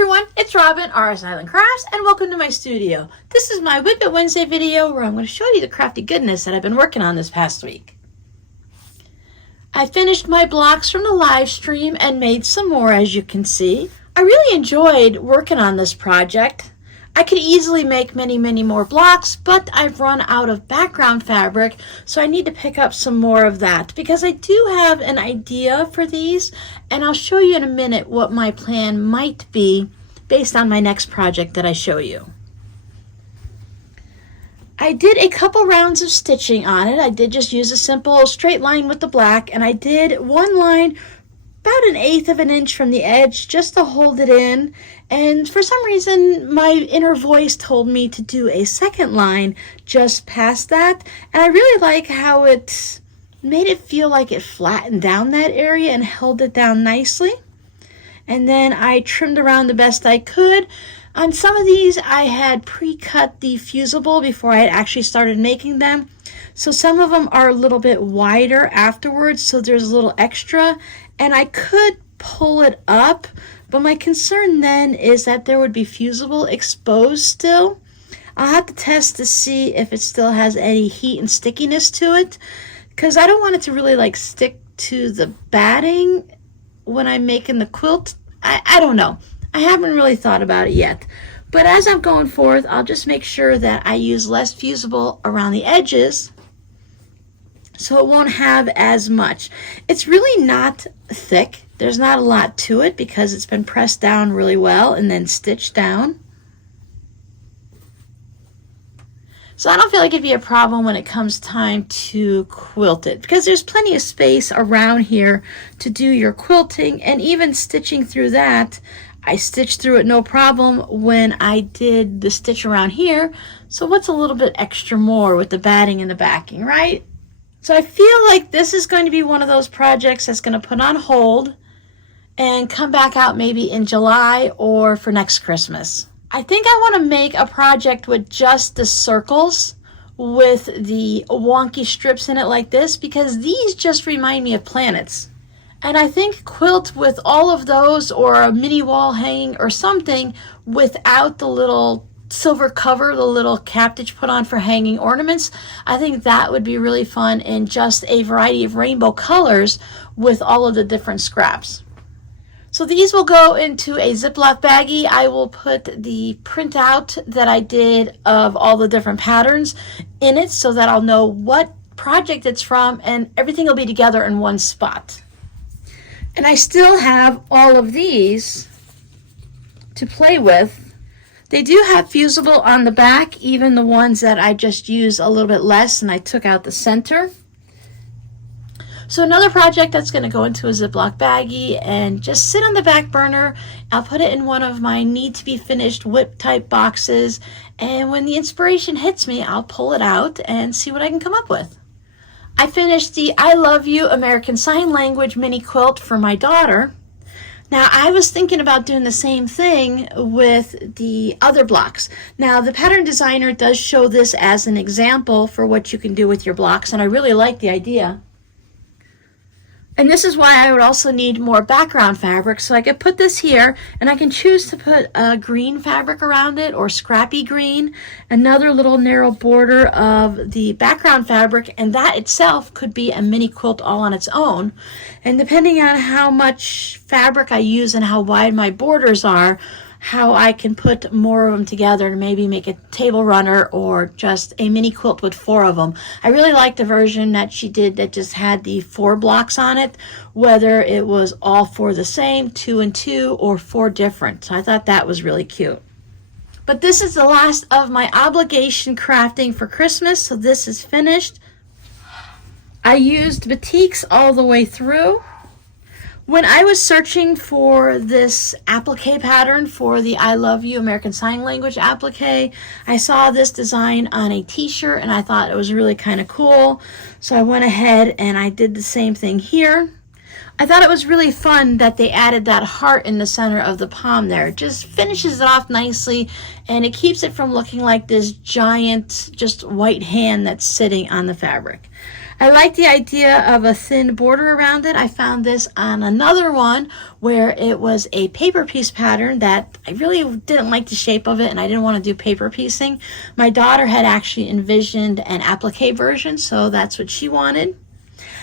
everyone, it's Robin, RS Island Crafts, and welcome to my studio. This is my WiP Wednesday video where I'm going to show you the crafty goodness that I've been working on this past week. I finished my blocks from the live stream and made some more, as you can see. I really enjoyed working on this project. I could easily make many more blocks, but I've run out of background fabric, so I need to pick up some more of that because I do have an idea for these, and I'll show you in a minute what my plan might be based on my next project that I show you. I did a couple rounds of stitching on it. I did just use a simple straight line with the black, and I did one line about 1/8 of an inch from the edge just to hold it in, and for some reason my inner voice told me to do a second line just past that, and I really like how it made it feel like it flattened down that area and held it down nicely. And then I trimmed around the best I could. On some of these I had pre-cut the fusible before I had actually started making them, so some of them are a little bit wider afterwards, so there's a little extra, and I could pull it up, but my concern then is that there would be fusible exposed still. I'll have to test to see if it still has any heat and stickiness to it, because I don't want it to really like stick to the batting when I'm making the quilt. I don't know. I haven't really thought about it yet, but as I'm going forth, I'll just make sure that I use less fusible around the edges so it won't have as much. It's really not thick. There's not a lot to it because it's been pressed down really well and then stitched down. So I don't feel like it'd be a problem when it comes time to quilt it, because there's plenty of space around here to do your quilting, and even stitching through that, I stitched through it no problem when I did the stitch around here. So what's a little bit extra more with the batting and the backing, right? So I feel like this is going to be one of those projects that's going to put on hold and come back out maybe in July or for next Christmas. I think I want to make a project with just the circles with the wonky strips in it like this, because these just remind me of planets. And I think quilt with all of those, or a mini wall hanging or something without the little silver cover, the little cap that you put on for hanging ornaments. I think that would be really fun in just a variety of rainbow colors with all of the different scraps. So these will go into a Ziploc baggie. I will put the printout that I did of all the different patterns in it so that I'll know what project it's from, and everything will be together in one spot. And I still have all of these to play with. They do have fusible on the back, even the ones that I just used a little bit less and I took out the center. So another project that's going to go into a Ziploc baggie and just sit on the back burner. I'll put it in one of my need to be finished WiP type boxes, and when the inspiration hits me, I'll pull it out and see what I can come up with. I finished the I Love You American Sign Language mini quilt for my daughter. Now, I was thinking about doing the same thing with the other blocks. Now, the pattern designer does show this as an example for what you can do with your blocks, and I really like the idea. And this is why I would also need more background fabric, so I could put this here, and I can choose to put a green fabric around it, or scrappy green, another little narrow border of the background fabric, and that itself could be a mini quilt all on its own. And depending on how much fabric I use and how wide my borders are, how I can put more of them together to maybe make a table runner or just a mini quilt with 4 of them. I really like the version that she did that just had the 4 blocks on it, whether it was all 4 the same, 2 and 2, or 4 different. So I thought that was really cute. But this is the last of my obligation crafting for Christmas, so this is finished. I used batiks all the way through. When I was searching for this applique pattern for the I Love You American Sign Language applique, I saw this design on a t-shirt and I thought it was really kind of cool. So I went ahead and I did the same thing here. I thought it was really fun that they added that heart in the center of the palm there. It just finishes it off nicely, and it keeps it from looking like this giant just white hand that's sitting on the fabric. I like the idea of a thin border around it. I found this on another one where it was a paper piece pattern that I really didn't like the shape of it and I didn't want to do paper piecing. My daughter had actually envisioned an applique version, so that's what she wanted.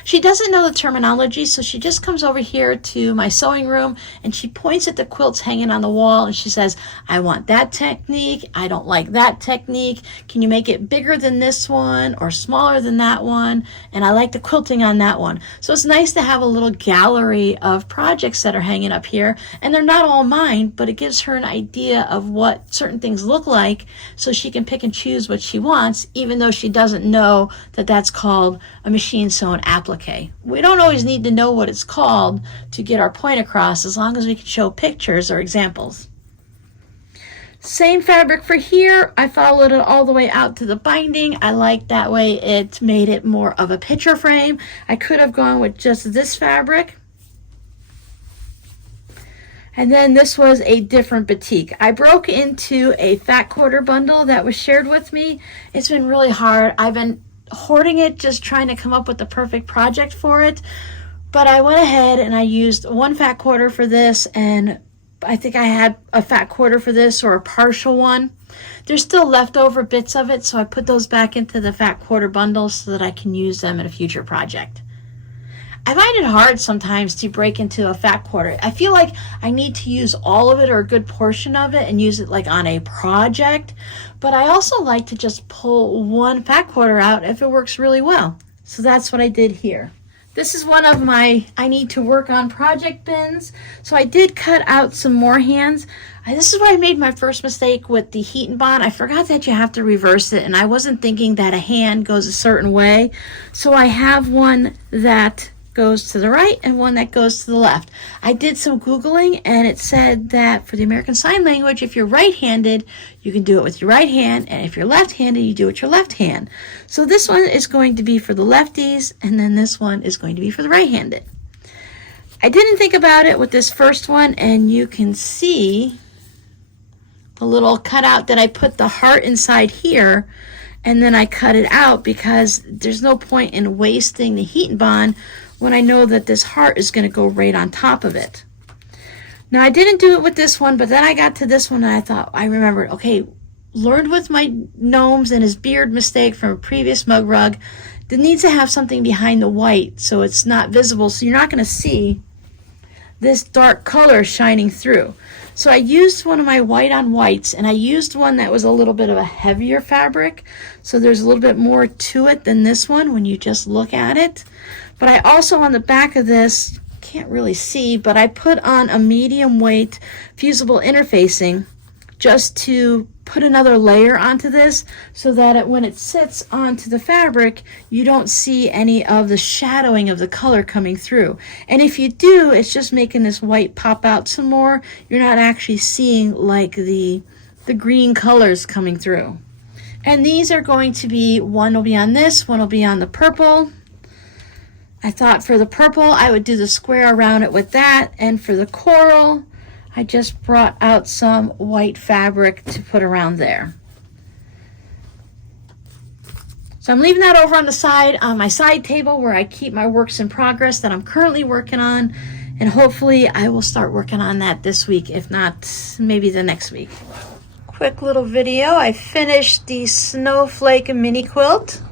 She doesn't know the terminology, so she just comes over here to my sewing room and she points at the quilts hanging on the wall and she says, I want that technique. I don't like that technique. Can you make it bigger than this one or smaller than that one? And I like the quilting on that one. So it's nice to have a little gallery of projects that are hanging up here. And they're not all mine, but it gives her an idea of what certain things look like so she can pick and choose what she wants, even though she doesn't know that that's called a machine sewn applique. We don't always need to know what it's called to get our point across, as long as we can show pictures or examples. Same fabric for here. I followed it all the way out to the binding. I like that way it made it more of a picture frame. I could have gone with just this fabric. And then this was a different batik. I broke into a fat quarter bundle that was shared with me. It's been really hard. I've been hoarding it, just trying to come up with the perfect project for it. But I went ahead and I used one fat quarter for this, and I think I had a fat quarter for this, or a partial one. There's still leftover bits of it, so I put those back into the fat quarter bundle so that I can use them in a future project. I find it hard sometimes to break into a fat quarter. I feel like I need to use all of it or a good portion of it and use it like on a project. But I also like to just pull one fat quarter out if it works really well. So that's what I did here. This is one of my I need to work on project bins. So I did cut out some more hands. This is where I made my first mistake with the heat and bond. I forgot that you have to reverse it, and I wasn't thinking that a hand goes a certain way. So I have one that goes to the right and one that goes to the left. I did some Googling and it said that for the American Sign Language, if you're right-handed, you can do it with your right hand, and if you're left-handed, you do it with your left hand. So this one is going to be for the lefties, and then this one is going to be for the right-handed. I didn't think about it with this first one, and you can see the little cutout that I put the heart inside here, and then I cut it out because there's no point in wasting the heat and bond when I know that this heart is going to go right on top of it. Now I didn't do it with this one, but then I got to this one and I thought, I remembered, okay, learned with my gnomes and his beard mistake from a previous mug rug, that needs to have something behind the white so it's not visible, so you're not going to see this dark color shining through. So I used one of my white on whites, and I used one that was a little bit of a heavier fabric, so there's a little bit more to it than this one when you just look at it. But I also, on the back of this, can't really see, but I put on a medium weight fusible interfacing just to put another layer onto this so that when it sits onto the fabric, you don't see any of the shadowing of the color coming through. And if you do, it's just making this white pop out some more. You're not actually seeing like the green colors coming through. And these are going to be, one will be on this, one will be on the purple. I thought for the purple, I would do the square around it with that, and for the coral, I just brought out some white fabric to put around there. So I'm leaving that over on the side, on my side table where I keep my works in progress that I'm currently working on, and hopefully I will start working on that this week, if not, maybe the next week. Quick little video. I finished the snowflake mini quilt.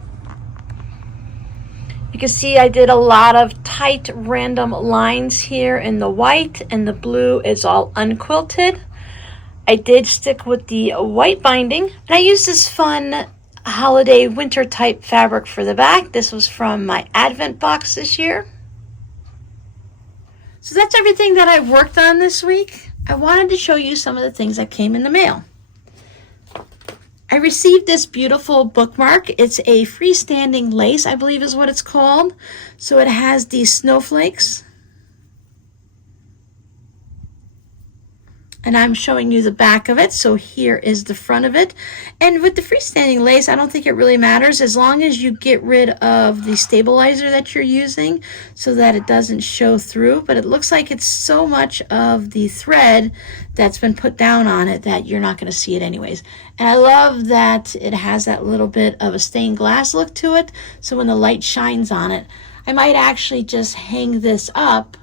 You can see I did a lot of tight random lines here in the white, and the blue is all unquilted. I did stick with the white binding, and I used this fun holiday winter type fabric for the back. This was from my Advent box this year. So that's everything that I've worked on this week. I wanted to show you some of the things that came in the mail. I received this beautiful bookmark. It's a freestanding lace, I believe is what it's called. So it has these snowflakes. and I'm showing you the back of it. So here is the front of it. And with the freestanding lace, I don't think it really matters as long as you get rid of the stabilizer that you're using so that it doesn't show through. But it looks like it's so much of the thread that's been put down on it that you're not going to see it anyways. And I love that it has that little bit of a stained glass look to it, so when the light shines on it, I might actually just hang this up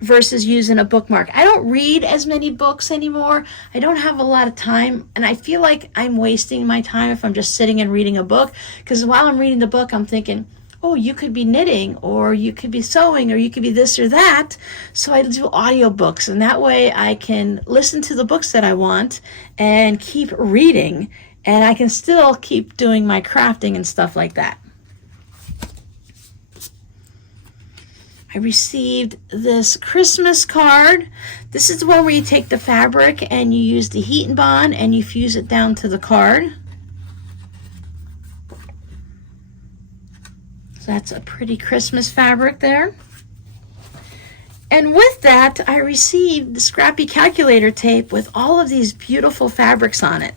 versus using a bookmark. I don't read as many books anymore. I don't have a lot of time, and I feel like I'm wasting my time if I'm just sitting and reading a book, because while I'm reading the book, I'm thinking, oh, you could be knitting, or you could be sewing, or you could be this or that. So I do audiobooks, and that way I can listen to the books that I want and keep reading, and I can still keep doing my crafting and stuff like that. I received this Christmas card. This is the one where you take the fabric and you use the heat and bond and you fuse it down to the card. So that's a pretty Christmas fabric there. And with that, I received the scrappy calculator tape with all of these beautiful fabrics on it.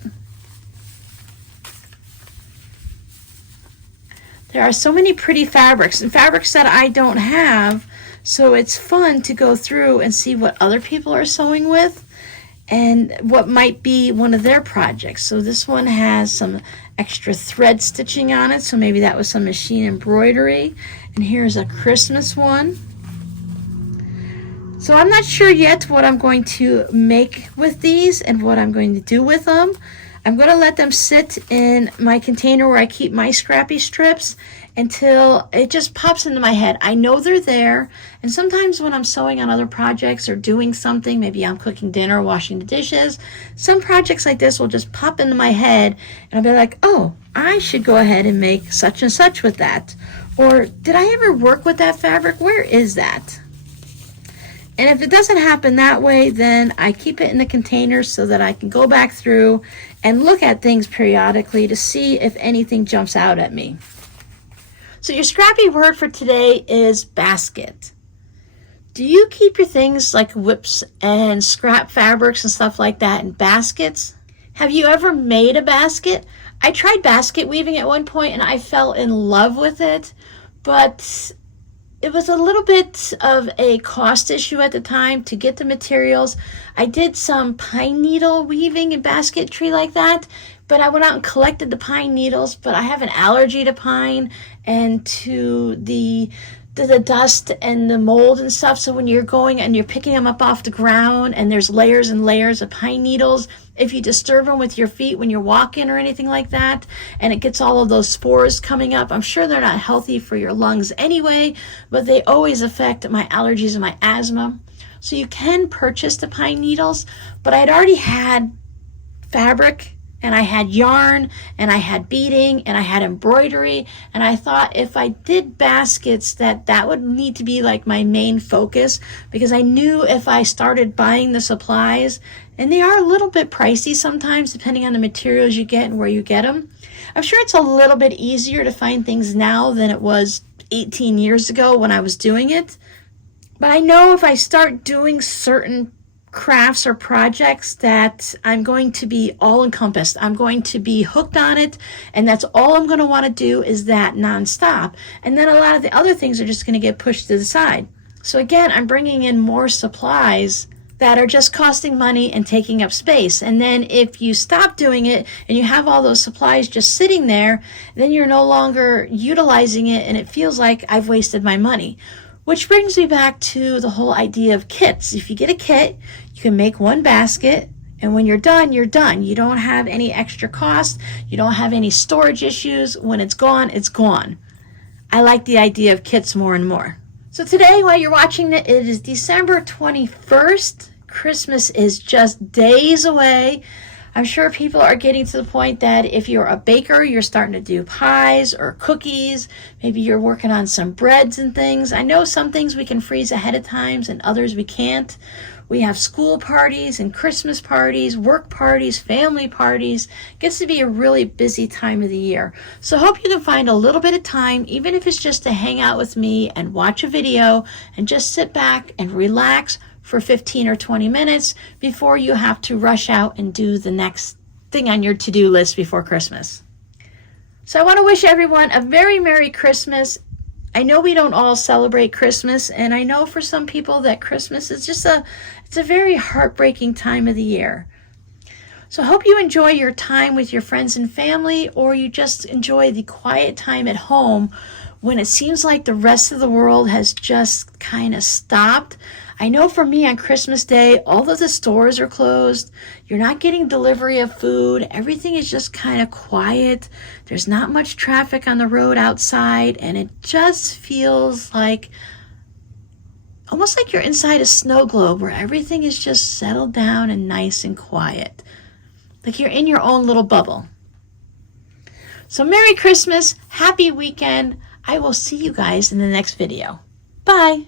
There are so many pretty fabrics, and fabrics that I don't have, so it's fun to go through and see what other people are sewing with and what might be one of their projects. So this one has some extra thread stitching on it, so maybe that was some machine embroidery. And here's a Christmas one. So I'm not sure yet what I'm going to make with these and what I'm going to do with them. I'm going to let them sit in my container where I keep my scrappy strips until it just pops into my head. I know they're there, and sometimes when I'm sewing on other projects or doing something, maybe I'm cooking dinner, washing the dishes, some projects like this will just pop into my head, and I'll be like, oh, I should go ahead and make such and such with that. Or, did I ever work with that fabric? Where is that? And if it doesn't happen that way, then I keep it in the container so that I can go back through and look at things periodically to see if anything jumps out at me. So your scrappy word for today is basket. Do you keep your things like WiPs and scrap fabrics and stuff like that in baskets? Have you ever made a basket? I tried basket weaving at one point and I fell in love with it, but it was a little bit of a cost issue at the time to get the materials. I did some pine needle weaving and basketry like that, but I went out and collected the pine needles, but I have an allergy to pine and to the dust and the mold and stuff. So when you're going and you're picking them up off the ground and there's layers and layers of pine needles, if you disturb them with your feet when you're walking or anything like that, and it gets all of those spores coming up, I'm sure they're not healthy for your lungs anyway, but they always affect my allergies and my asthma. So you can purchase the pine needles, but I'd already had fabric, and I had yarn, and I had beading, and I had embroidery, and I thought if I did baskets that would need to be like my main focus, because I knew if I started buying the supplies, and they are a little bit pricey sometimes depending on the materials you get and where you get them. I'm sure it's a little bit easier to find things now than it was 18 years ago when I was doing it, but I know if I start doing certain crafts or projects that I'm going to be all encompassed. I'm going to be hooked on it, and that's all I'm going to want to do is that nonstop. And then a lot of the other things are just going to get pushed to the side. So again, I'm bringing in more supplies that are just costing money and taking up space. And then if you stop doing it and you have all those supplies just sitting there, then you're no longer utilizing it and it feels like I've wasted my money. Which brings me back to the whole idea of kits. If you get a kit, you can make one basket, and when you're done, you're done. You don't have any extra cost. You don't have any storage issues. When it's gone, it's gone. I like the idea of kits more and more. So today, while you're watching it, it is December 21st. Christmas is just days away. I'm sure people are getting to the point that if you're a baker, you're starting to do pies or cookies. Maybe you're working on some breads and things. I know some things we can freeze ahead of times and others we can't. We have school parties and Christmas parties, work parties, family parties. It gets to be a really busy time of the year. So I hope you can find a little bit of time, even if it's just to hang out with me and watch a video and just sit back and relax for 15 or 20 minutes before you have to rush out and do the next thing on your to-do list before Christmas. So I want to wish everyone a very Merry Christmas. I know we don't all celebrate Christmas, and I know for some people that Christmas is just it's a very heartbreaking time of the year. So I hope you enjoy your time with your friends and family, or you just enjoy the quiet time at home when it seems like the rest of the world has just kind of stopped. I know for me on Christmas Day, all of the stores are closed. You're not getting delivery of food. Everything is just kind of quiet. There's not much traffic on the road outside, and it just feels like almost like you're inside a snow globe where everything is just settled down and nice and quiet. Like you're in your own little bubble. So Merry Christmas, happy weekend. I will see you guys in the next video. Bye.